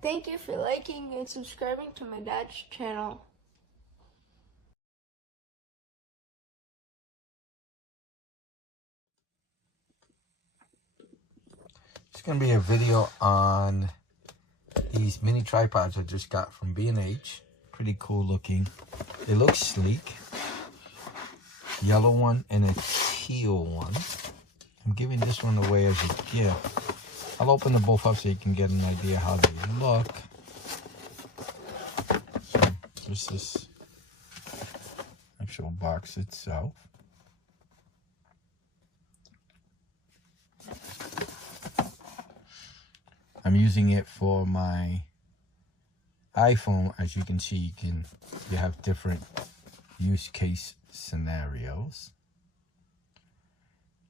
Thank you for liking and subscribing to my dad's channel. It's going to be a video on these mini tripods I just got from B&H. Pretty cool looking. They look sleek. Yellow one and a teal one. I'm giving this one away as a gift. I'll open them both up so you can get an idea how they look. So this is actual box itself. I'm using it for my iPhone. As you can see, you have different use case scenarios.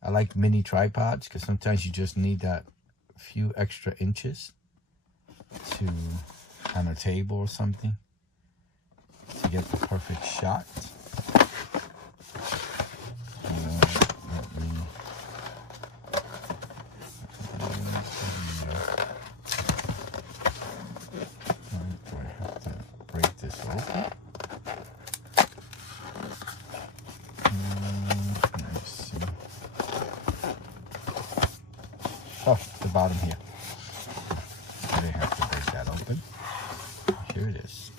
I like mini tripods because sometimes you just need that few extra inches on a table or something to get the perfect shot. Oh, the bottom here. I didn't have to break that open. Here it is.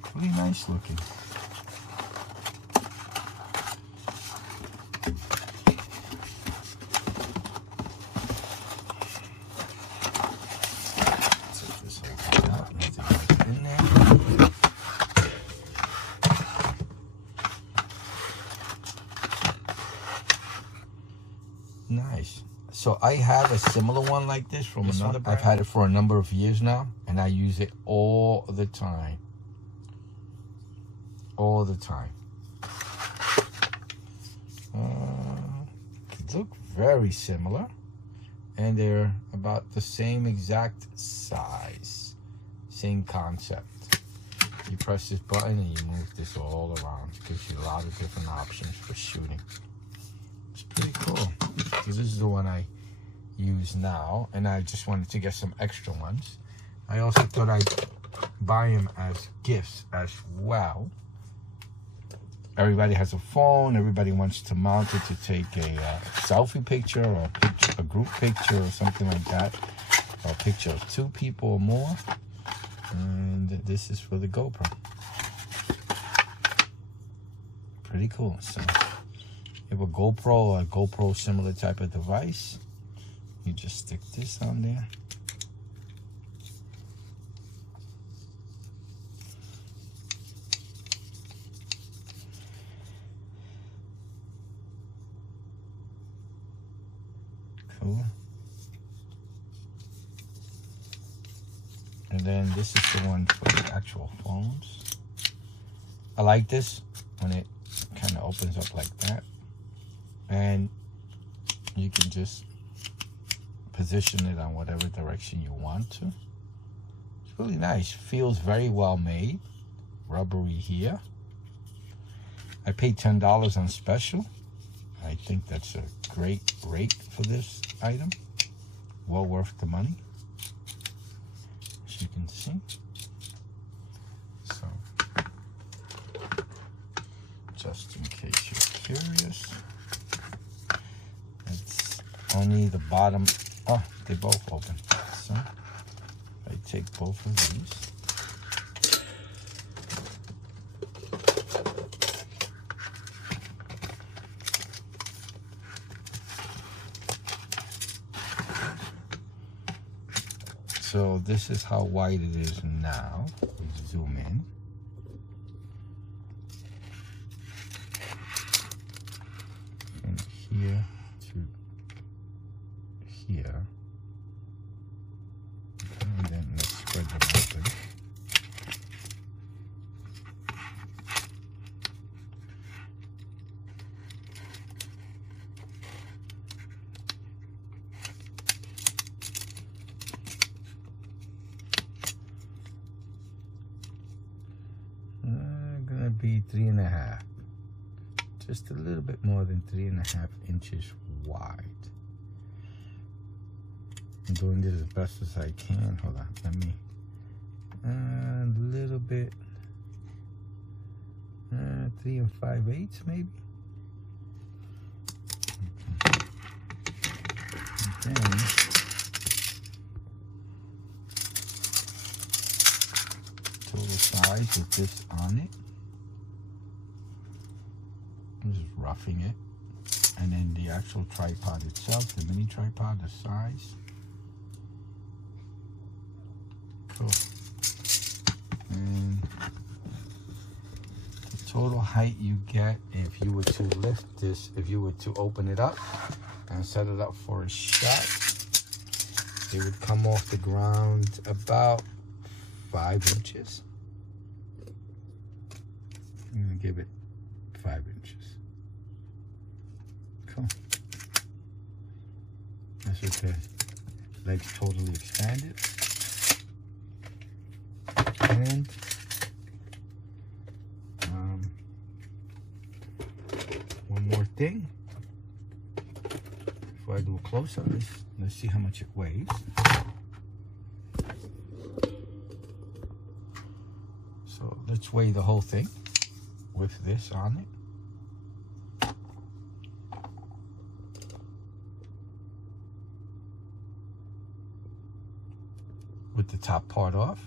Pretty nice looking. Take this whole thing out. Nothing else in there. Nice. So I have a similar one like this from another brand. I've had it for a number of years now, and I use it all the time. All the time. Look very similar, and they're about the same exact size. Same concept. You press this button and you move this all around. It gives you a lot of different options for shooting. It's pretty cool. This is the one I use now, and I just wanted to get some extra ones. I also thought I'd buy them as gifts as well. Everybody has a phone. Everybody wants to mount it to take a selfie picture or a group picture or something like that, or a picture of 2 people or more. And this is for the GoPro. Pretty cool. So you have a GoPro or a GoPro similar type of device, you just stick this on there. Cool. And then this is the one for the actual phones. I like this when it kind of opens up like that. And you can just position it on whatever direction you want to. It's really nice. Feels very well made. Rubbery here. I paid $10 on special. I think that's a great rate for this item. Well worth the money, as you can see. So, just in case you're curious, it's only the bottom. Oh, they both open. So I take both of these. So this is how wide it is now. We zoom in. From here to here. Okay, and then let's spread them open. Be 3.5, just a little bit more than 3.5 inches wide. I'm doing this as best as I can. Hold on, let me, a little bit, 3 5/8 maybe. And then total size with this on it. I'm just roughing it. And then the actual tripod itself, the mini tripod, the size. Cool. And the total height you get if you were to lift this, if you were to open it up and set it up for a shot, it would come off the ground about 5 inches. I'm gonna give it 5 inches. Cool. That's with the legs totally expanded. And one more thing before I do a close-up. Let's see how much it weighs. So let's weigh the whole thing with this on it. With the top part off.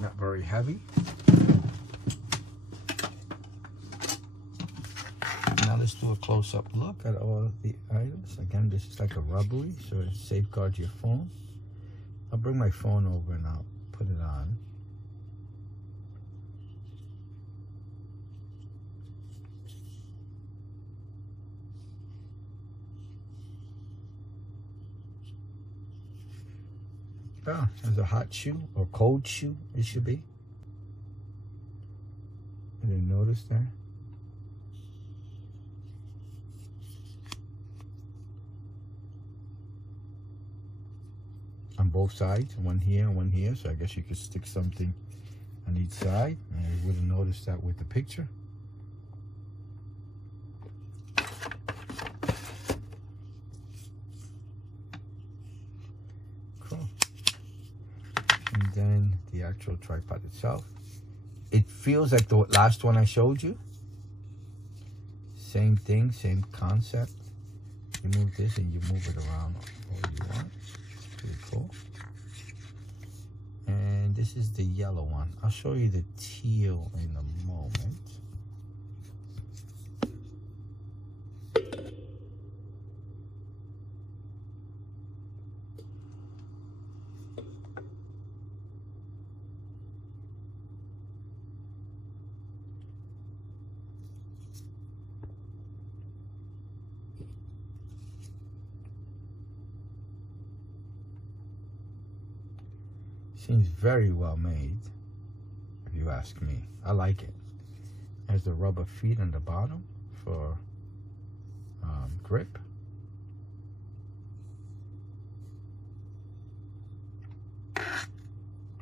Not very heavy. Now let's do a close-up look at all the items. Again, this is like a rubbery, so it safeguards your phone. I'll bring my phone over and I'll put it on. Oh, there's a hot shoe or cold shoe, it should be. I didn't notice that. On both sides, one here and one here, so I guess you could stick something on each side. I would have noticed that with the picture. Cool. And then the actual tripod itself. It feels like the last one I showed you. Same thing, same concept. You move this and you move it around all you want. Pretty cool. And this is the yellow one. I'll show you the teal in a moment. Seems very well made, if you ask me. I like it. There's the rubber feet on the bottom for grip.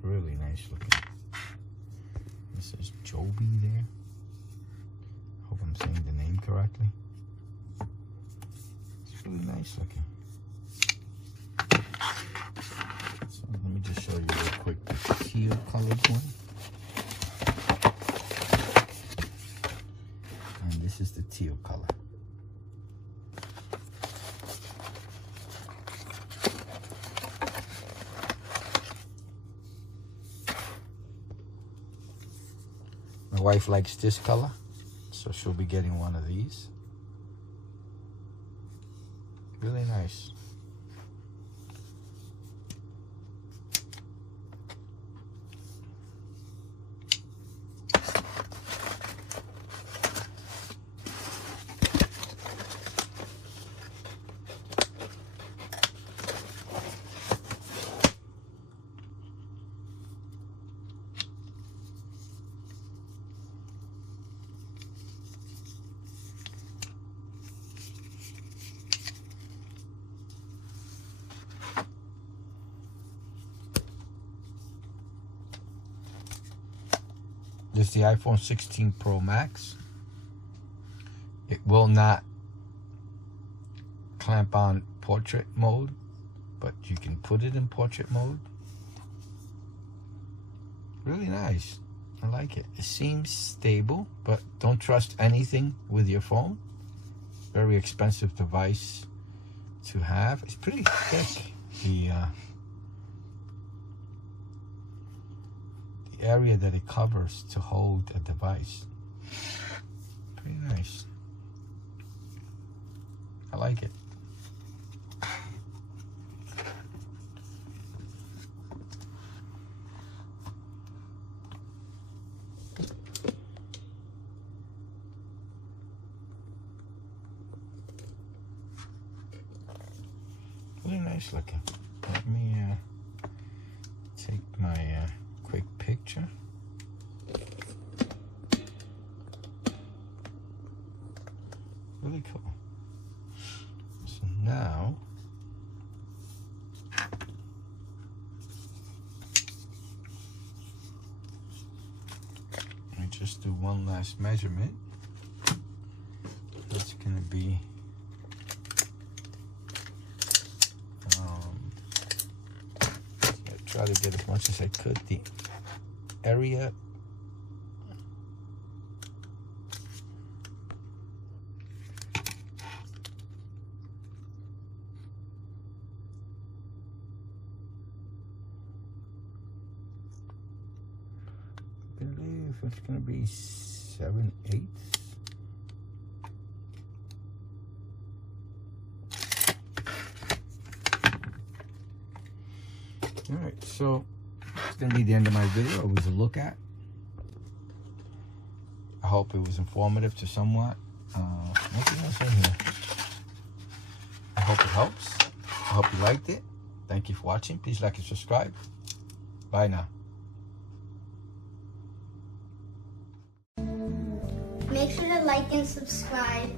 Really nice looking. This is JOBY there. Hope I'm saying the name correctly. It's really nice looking. So let me just show you real quick the teal colored one. And this is the teal color. My wife likes this color, so she'll be getting one of these. Really nice. is the iPhone 16 Pro Max. It will not clamp on portrait mode, but you can put it in portrait mode. Really nice. I like it. It seems stable, but don't trust anything with your phone. Very expensive device to have. It's pretty thick. The area that it covers to hold a device. Pretty nice. I like it. Really nice looking. Let me take my quick picture. Really cool. So now I just do one last measurement. It's gonna be try to get as much as I could. The area I believe it's gonna be 7/8. Alright, so it's going to be the end of my video. It was a look at. I hope it was informative to somewhat. Nothing else in here. I hope it helps. I hope you liked it. Thank you for watching. Please like and subscribe. Bye now. Make sure to like and subscribe.